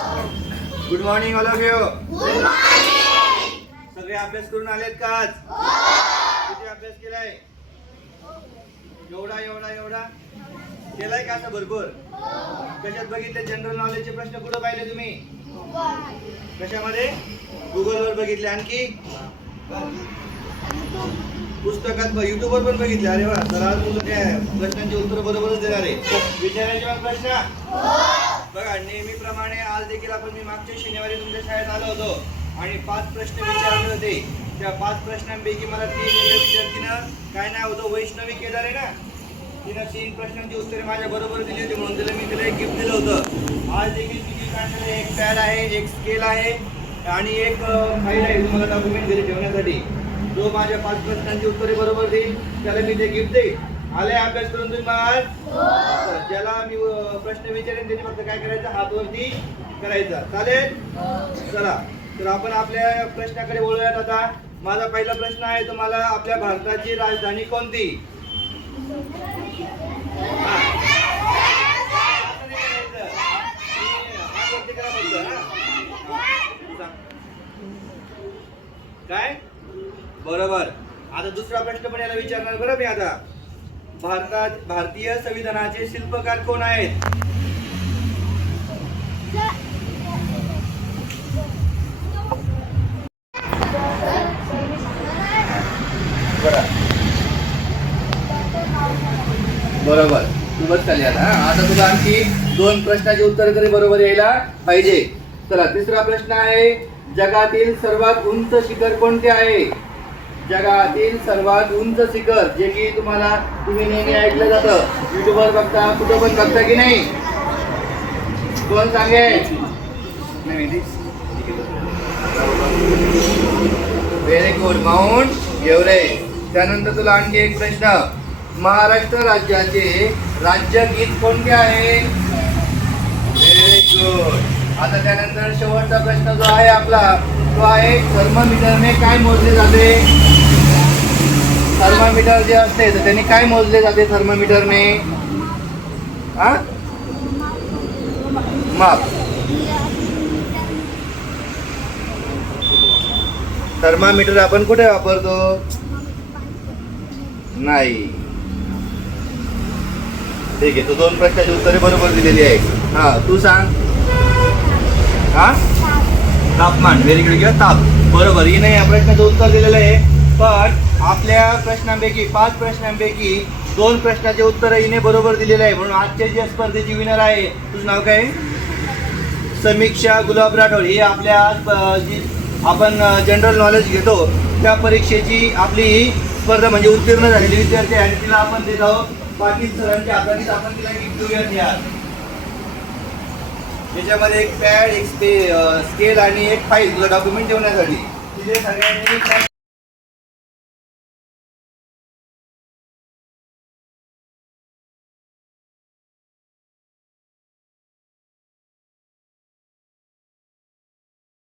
Good morning all of you सगळे अभ्यास करून आलेत का आज? किती अभ्यास केलाय? एवढा एवढा एवढा? केलाय का असं भरपूर? कशात बघितले जनरल नॉलेजचे प्रश्न कुठं पाहिले तुम्ही? कशामध्ये? गुगल वर बघितले आणखी? पुस्तकात युट्यूब वर पण बघितले. अरे वा आज तुला काय प्रश्नांची उत्तर बरोबरच देणार आहे. विचारायचे मला प्रश्न? बघा नेहमीप्रमाणे आज देखील आपण मी मागच्या शनिवारी तुमच्या शाळेत आलो होतो आणि पाच प्रश्न विचारले होते. त्या पाच प्रश्नांपैकी मला तीन एका विद्यार्थीनं. काय नाव होतं? वैष्णवी केदार आहे ना? तिनं तीन प्रश्नांची उत्तरे माझ्या बरोबर दिली होती म्हणून तिला मी तिला एक गिफ्ट दिलं होतं. आज देखील तिची काढलेलं एक पॅड आहे एक स्केल आहे आणि एक फाईल आहे तुम्हाला डॉक्युमेंट घरी ठेवण्यासाठी. जो माझ्या पाच प्रश्नांची उत्तरे बरोबर देईल त्याला मी ते गिफ्ट देईल. आले अभ्यास करून तुम्ही आज ज्याला मी प्रश्न विचारेन त्याने फक्त काय करायचं? हात वरती करायचा. चालेल? चला. तर आपण आपल्या प्रश्नाकडे वळूयात आता. माझा पहिला प्रश्न आहे तुम्हाला आपल्या भारताची राजधानी कोणती? काय? बरोबर. आता दुसरा प्रश्न पण याला विचारणार बरं मी आता? भारतात भारतीय संविधानाचे शिल्पकार कोण आहेत? बरोबर. तू बस खाली आता आता तुला आणखी दोन प्रश्नाचे उत्तर तरी बरोबर यायला पाहिजे. चला तिसरा प्रश्न आहे जगातील सर्वात उंच शिखर कोणते आहे? जगातील सर्वात उंच शिखर जे की तुम्हाला तुम्ही नेहमी ऐकलं जातं. युट्यूबवर बघता कुठं पण बघता की नाही. कोण सांगेल व्हेरी गुड माउंट एव्हरेस्ट त्यानंतर तुला आणखी एक प्रश्न. महाराष्ट्र राज्याचे राज्य गीत कोणते आहे? व्हेरी गुड आता त्यानंतर शेवटचा प्रश्न जो आहे आपला तो आहे थर्मामीटरने काय मोजले जाते? थर्मामीटर जे असते तर त्यांनी काय मोजले जाते थर्मामीटरने? हा? माप. थर्मामीटर आपण कुठे वापरतो? नाही. ठीक आहे तू दोन प्रश्नाची उत्तरे बरोबर दिलेली आहे हा तू सांग. हा? तापमान व्हेरी गुड किंवा ताप. बरोबर ही नाही या प्रश्नाचं उत्तर दिलेलं आहे. पण आपल्या प्रश्नांपैकी पाच प्रश्नांपैकी दोन प्रश्नाचे उत्तर हिने बरोबर दिलेलं आहे. म्हणून आजच्या ज्या स्पर्धेची विनर आहे तुझं नाव काय? समीक्षा गुलाब राठोड. ही आपल्या जी आपण जनरल नॉलेज घेतो त्या परीक्षेची आपली ही स्पर्धा म्हणजे उत्तीर्ण झालेली विद्यार्थी आणि तिला आपण देत आहोत. पाटील सरांच्या हातानेच आपण तिला गिफ्ट देऊयात या त्याच्यामध्ये एक पॅड एक स्केल आणि एक फाईल तुला डॉक्युमेंट ठेवण्यासाठी. तिथे सगळ्यांनी